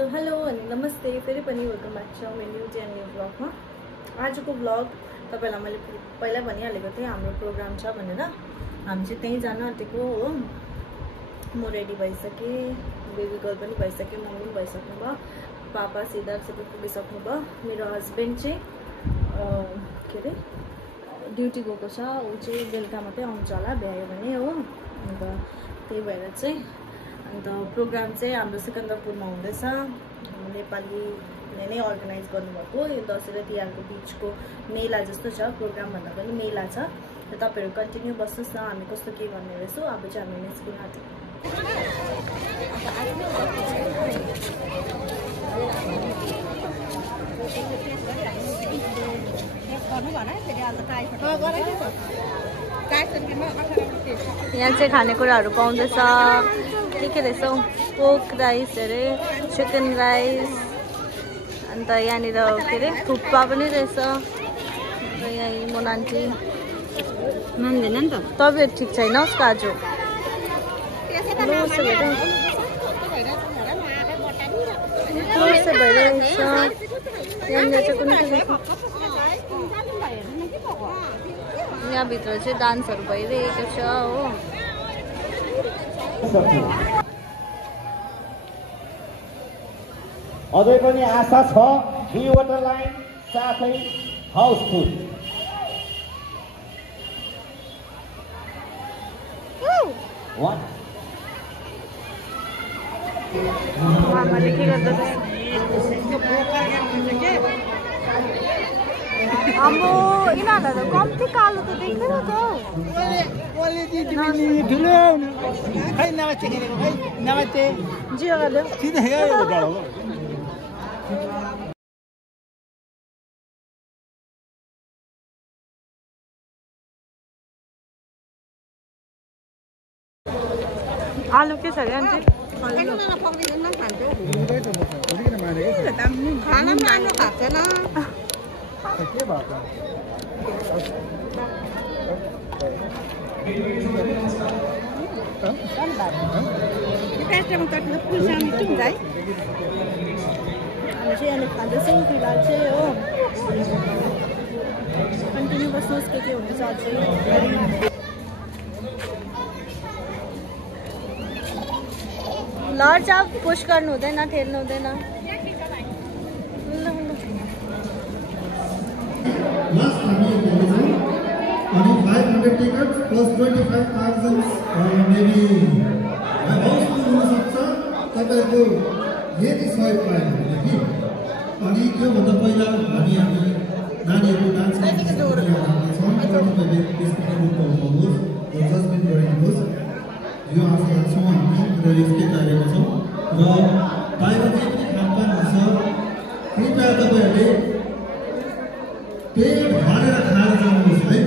So hello अनि नमस्ते फेरि पनि वेलकम ब्याक टु मेरो न्यू डे एन्ड न्यू ब्लगमा। आजको ब्लग तपाईलाई मैले पहिला भनिहालेको थिएँ हाम्रो प्रोग्राम छ भनेर। हामी चाहिँ त्यहीँ जान आँटेको हो। म रेडी भइसकेँ, बेबी गर्ल पनि भइसकेँ, मम्मी पनि भइसक्नु भयो, पापा सिद्धार्थ सबै पुगिसक्नु भयो। मेरो हस्बेन्ड चाहिँ के अरे ड्युटी गएको छ, ऊ चाहिँ बेलुका मात्रै आउँछ होला भ्यायो भने हो। अन्त त्यही भएर चाहिँ अन्त प्रोग्राम चाहिँ हाम्रो सिकन्दरपुरमा हुँदैछ। नेपालीले नै अर्गनाइज गर्नुभएको यो दसैँ र तिहारको बिचको मेला जस्तो छ। प्रोग्राम भन्दा पनि मेला छ। र तपाईहरु कन्टिन्यू बस्नुस् न, हामी कस्तो के गर्ने रहेछौँ। अब चाहिँ हामी निस्किन आँटेको। यहाँ चाहिँ खानेकुराहरू पाउँदैछ। के रहेछ पोक राइस अरे चिकन राइस, अन्त यहाँनिर के अरे थुक्पा पनि रहेछ। अन्त यहाँ मोनान्टी मान्दैन नि त, तबियत ठिक छैन उसको आज। भइरहेछ यहाँनिर चाहिँ कुनै यहाँभित्र चाहिँ डान्सहरू भइरहेको छ हो। अझै पनि आशा छ बी वाटर लाइन साथै हाउसफुल। आमाले के गर्दैछ? हाम्रो यिनीहरूलाई त कम्ती कालो त देख्दैन त हौ। आलु के छ अरे आन्टी? हामी चाहिँ अहिले खाँदैछौँ फिलहाल चाहिँ हो। कन्टिन्यू बस्नुहोस्, के हुँदैछ अझै। लड्छ, पुस गर्नु हुँदैन, ठेल्नु हुँदैन। Only 500 tickets plus 25,000 maybe Housefull हुन सक्छ। तपाईको यदि सहयोग पायो भने कि अनि त्योभन्दा पहिला हामी नानीहरूको डान्स जजमेन्ट गराइदिनुहोस्। यो आशा राख्छौँ हामी र यसकै कार्यमा छौँ। र बाहिर जे पनि खानपान हुन्छ कृपया तपाईँहरूले पेट भरेर खाएर जानुहोस् है।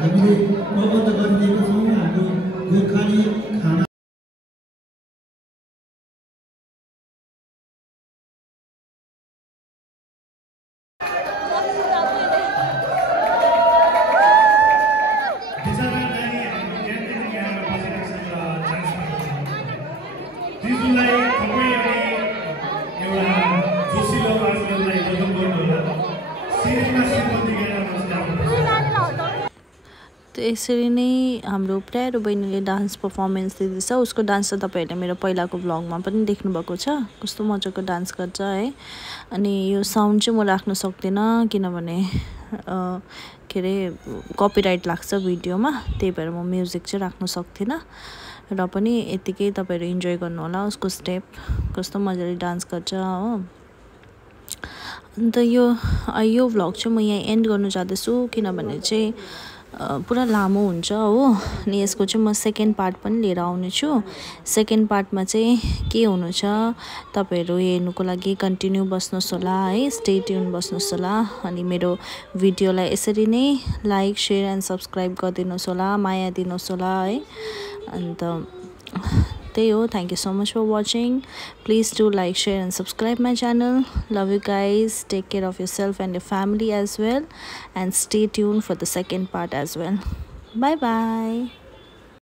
हामीले प्रबन्ध गरिदिएको छौँ हाम्रो गोर्खाली खाना। तो यसरी नै हाम्रो प्यारो बहिनीले डान्स पर्फर्मेन्स दिँदैछ। उसको डान्स त तपाईहरुले मेरो पहिलाको ब्लगमा पनि देख्नुभएको छ, कस्तो मजाको डान्स गर्छ है। अनि यो साउन्ड चाहिँ म राख्न सक्दिनँ किनभने के अरे कपिराइट लाग्छ भिडियोमा, त्यही भएर म म्युजिक चाहिँ राख्न सक्दिनँ। र पनि यतिकै तपाईहरु इन्जोय गर्नु होला उसको स्टेप, कस्तो मजाले डान्स गर्छ हो। अन्त यो भ्लग चाहिँ म यहाँ एन्ड गर्नु जाँदैछु किनभने चाहिँ पुरा लामो हुन्छ हो। अनि यसको चाहिँ म सेकेन्ड पार्ट पनि लिएर आउने छु। सेकेन्ड पार्टमा चाहिँ के हुनु छ तपाईहरु हेर्नुको लागि कन्टिन्यू बस्नुहोस् होला है, स्टे ट्युन बस्नुहोस् होला। अनि मेरो भिडियोलाई यसरी नै लाइक शेयर एन्ड सब्स्क्राइब गरिदिनुहोस् होला, माया दिनुहोस् होला है। अन्त त्यही हो। Thank you so much for watching. Please do like share and subscribe my channel. Love you guys, take care of yourself and your family as well, and stay tune for the second part as well. Bye by.